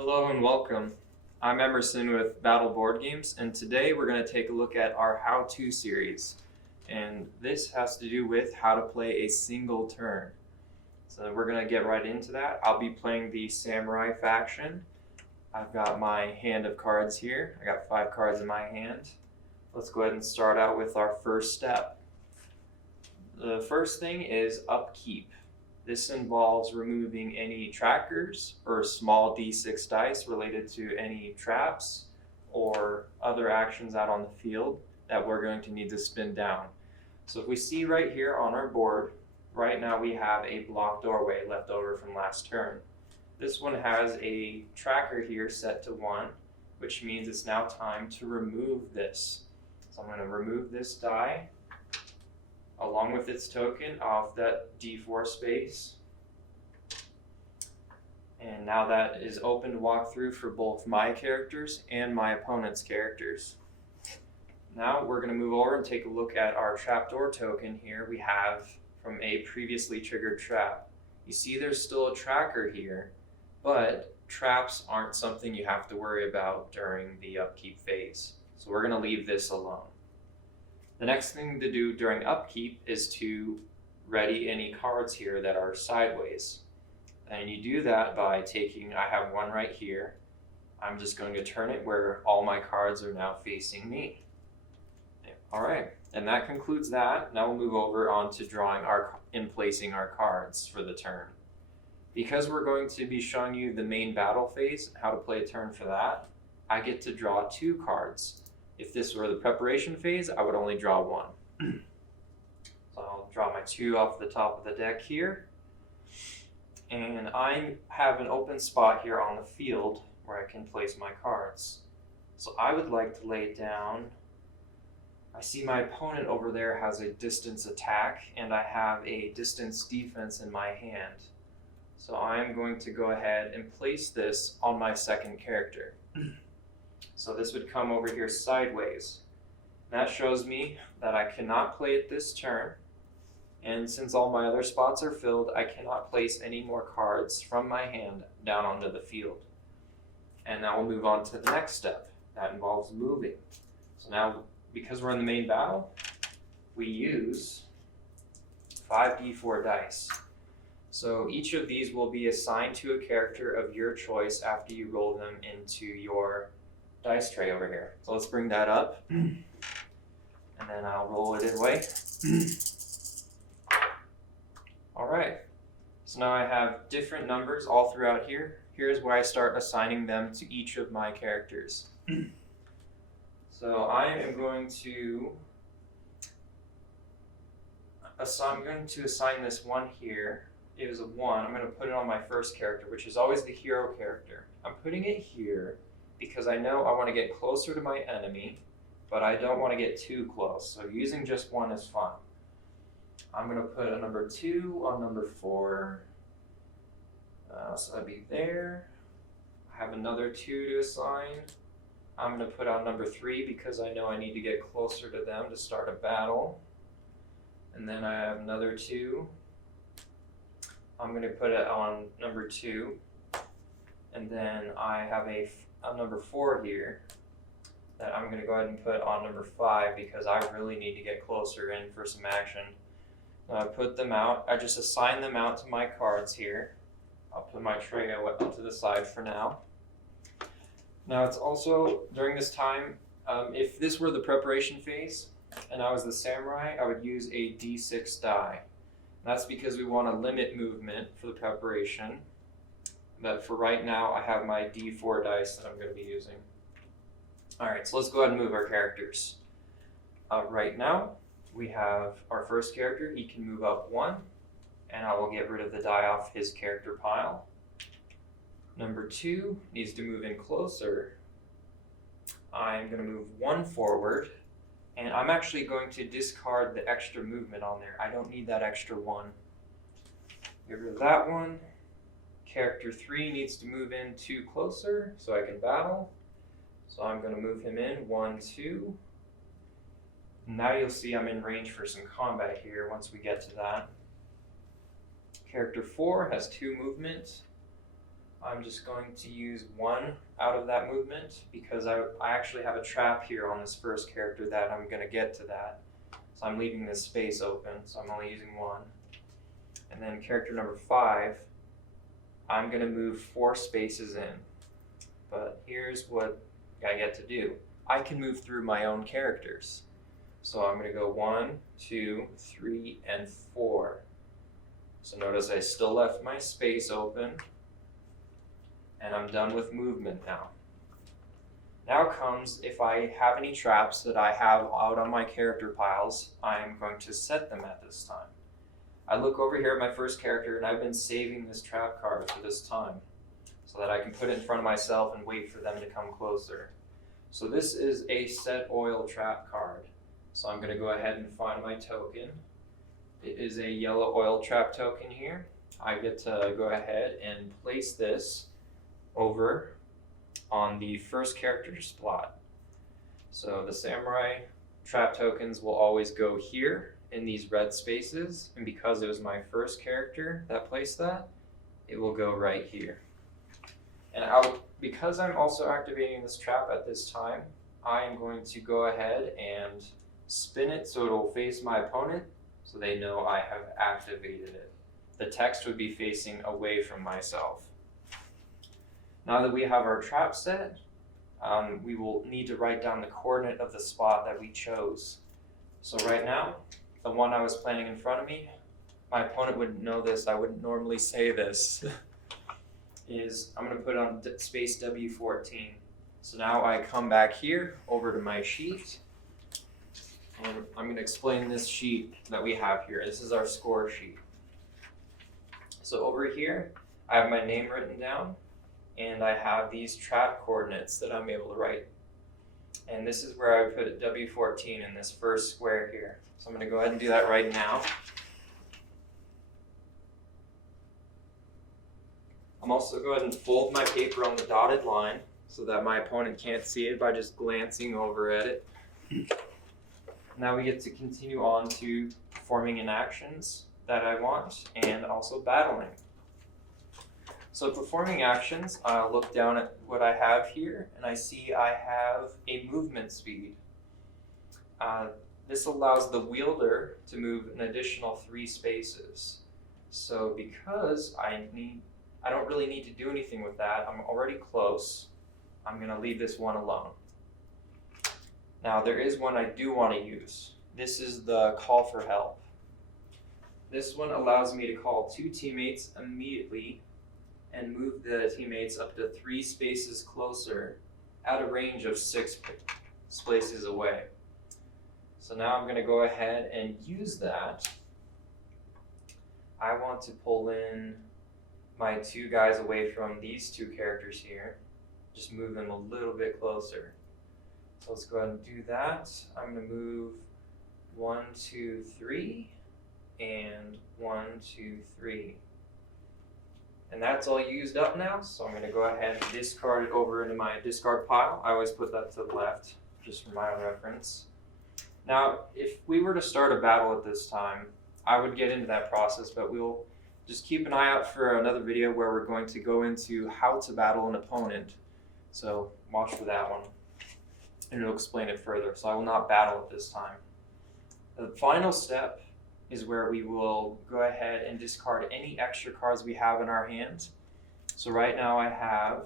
Hello and welcome. I'm Emerson with Battle Board Games, and today we're going to take a look at our how-to series. And this has to do with how to play a single turn. So we're going to get right into that. I'll be playing the Samurai faction. I've got my hand of cards here. I got 5 cards in my hand. Let's go ahead and start out with our first step. The first thing is upkeep. This involves removing any trackers or small d6 dice related to any traps or other actions out on the field that we're going to need to spin down. So if we see right here on our board, right now we have a blocked doorway left over from last turn. This one has a tracker here set to 1, which means it's now time to remove this. So I'm going to remove this die along with its token off that D4 space. And now that is open to walk through for both my characters and my opponent's characters. Now we're going to move over and take a look at our trapdoor token here we have from a previously triggered trap. You see there's still a tracker here, but traps aren't something you have to worry about during the upkeep phase. So we're going to leave this alone. The next thing to do during upkeep is to ready any cards here that are sideways. And you do that by taking, I have one right here. I'm just going to turn it where all my cards are now facing me. All right, and that concludes that. Now we'll move over on to drawing and placing our cards for the turn. Because we're going to be showing you the main battle phase, how to play a turn for that, I get to draw 2 cards. If this were the preparation phase, I would only draw 1. So I'll draw my 2 off the top of the deck here. And I have an open spot here on the field where I can place my cards. So I would like to lay down. I see my opponent over there has a distance attack, and I have a distance defense in my hand. So I'm going to go ahead and place this on my second character. So this would come over here sideways. That shows me that I cannot play it this turn. And since all my other spots are filled, I cannot place any more cards from my hand down onto the field. And now we'll move on to the next step. That involves moving. So now, because we're in the main battle, we use 5d4 dice. So each of these will be assigned to a character of your choice after you roll them into your dice tray over here. So let's bring that up, and then I'll roll it away. All right, so now I have different numbers all throughout here. Here's where I start assigning them to each of my characters. So I am going to assign this one here. It was a 1. I'm going to put it on my first character, which is always the hero character. I'm putting it here because I know I want to get closer to my enemy, but I don't want to get too close. So using just 1 is fine. I'm going to put a number 2 on number 4. So that'd be there. I have another 2 to assign. I'm going to put on number 3 because I know I need to get closer to them to start a battle. And then I have another 2. I'm going to put it on number 2. And then I have a number 4 here that I'm going to go ahead and put on number 5 because I really need to get closer in for some action. I put them out. I just assign them out to my cards here. I'll put my tray up to the side for now. Now it's also, during this time, if this were the preparation phase and I was the samurai, I would use a d6 die. That's because we want to limit movement for the preparation. But for right now, I have my d4 dice that I'm going to be using. Alright, so let's go ahead and move our characters. Right now, we have our first character. He can move up 1, and I will get rid of the die off his character pile. Number 2 needs to move in closer. I'm going to move 1 forward, and I'm actually going to discard the extra movement on there. I don't need that extra 1. Get rid of that one. Character 3 needs to move in 2 closer so I can battle. So I'm going to move him in 1, 2. Now you'll see I'm in range for some combat here once we get to that. Character 4 has 2 movements. I'm just going to use 1 out of that movement because I actually have a trap here on this first character that I'm going to get to that. So I'm leaving this space open, so I'm only using 1. And then character number 5, I'm going to move 4 spaces in. But here's what I get to do. I can move through my own characters. So I'm going to go 1, 2, 3, and 4. So notice I still left my space open. And I'm done with movement now. Now comes if I have any traps that I have out on my character piles, I'm going to set them at this time. I look over here at my first character and I've been saving this trap card for this time so that I can put it in front of myself and wait for them to come closer. So this is a set oil trap card. So I'm going to go ahead and find my token. It is a yellow oil trap token here. I get to go ahead and place this over on the first character slot. So the samurai trap tokens will always go here in these red spaces, and because it was my first character that placed that, it will go right here. And because I'm also activating this trap at this time, I am going to go ahead and spin it so it will face my opponent so they know I have activated it. The text would be facing away from myself. Now that we have our trap set, we will need to write down the coordinate of the spot that we chose. So right now, the one I was planning in front of me, my opponent wouldn't know this, I wouldn't normally say this, is I'm going to put it on space W14. So now I come back here over to my sheet, and I'm going to explain this sheet that we have here. This is our score sheet. So over here, I have my name written down, and I have these trap coordinates that I'm able to write. And this is where I put W14 in this first square here. So I'm going to go ahead and do that right now. I'm also going to go ahead and fold my paper on the dotted line so that my opponent can't see it by just glancing over at it. Now we get to continue on to performing in actions that I want and also battling. So performing actions, I'll look down at what I have here and I see I have a movement speed. This allows the wielder to move an additional 3 spaces. So because I don't really need to do anything with that, I'm already close, I'm going to leave this one alone. Now there is one I do want to use. This is the call for help. This one allows me to call 2 teammates immediately and move the teammates up to 3 spaces closer at a range of 6 spaces away. So now I'm going to go ahead and use that. I want to pull in my 2 guys away from these 2 characters here. Just move them a little bit closer. So let's go ahead and do that. I'm going to move 1, 2, 3, and 1, 2, 3. And that's all used up now, so I'm going to go ahead and discard it over into my discard pile. I always put that to the left, just for my own reference. Now, if we were to start a battle at this time, I would get into that process, but we'll just keep an eye out for another video where we're going to go into how to battle an opponent. So watch for that one, and it'll explain it further. So I will not battle at this time. The final step is where we will go ahead and discard any extra cards we have in our hands. So right now I have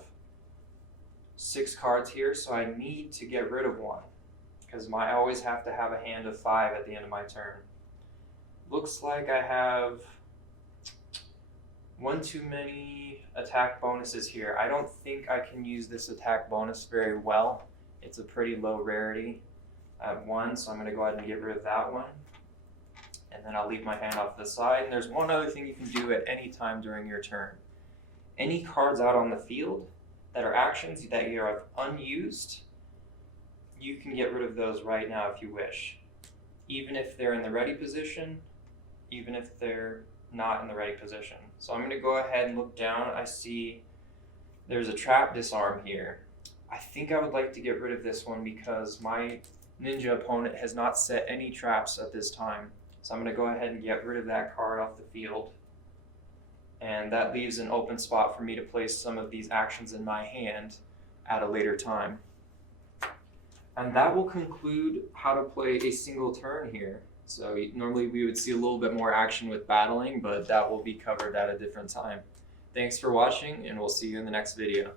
6 cards here, so I need to get rid of 1 because I always have to have a hand of 5 at the end of my turn. Looks like I have 1 too many attack bonuses here. I don't think I can use this attack bonus very well. It's a pretty low rarity at 1, so I'm going to go ahead and get rid of that one. And then I'll leave my hand off to the side. And there's one other thing you can do at any time during your turn. Any cards out on the field that are actions that you have unused, you can get rid of those right now if you wish. Even if they're in the ready position, even if they're not in the ready position. So I'm going to go ahead and look down. I see there's a trap disarm here. I think I would like to get rid of this one because my ninja opponent has not set any traps at this time. So I'm going to go ahead and get rid of that card off the field. and that leaves an open spot for me to place some of these actions in my hand at a later time. And that will conclude how to play a single turn here. So normally we would see a little bit more action with battling, but that will be covered at a different time. Thanks for watching, and we'll see you in the next video.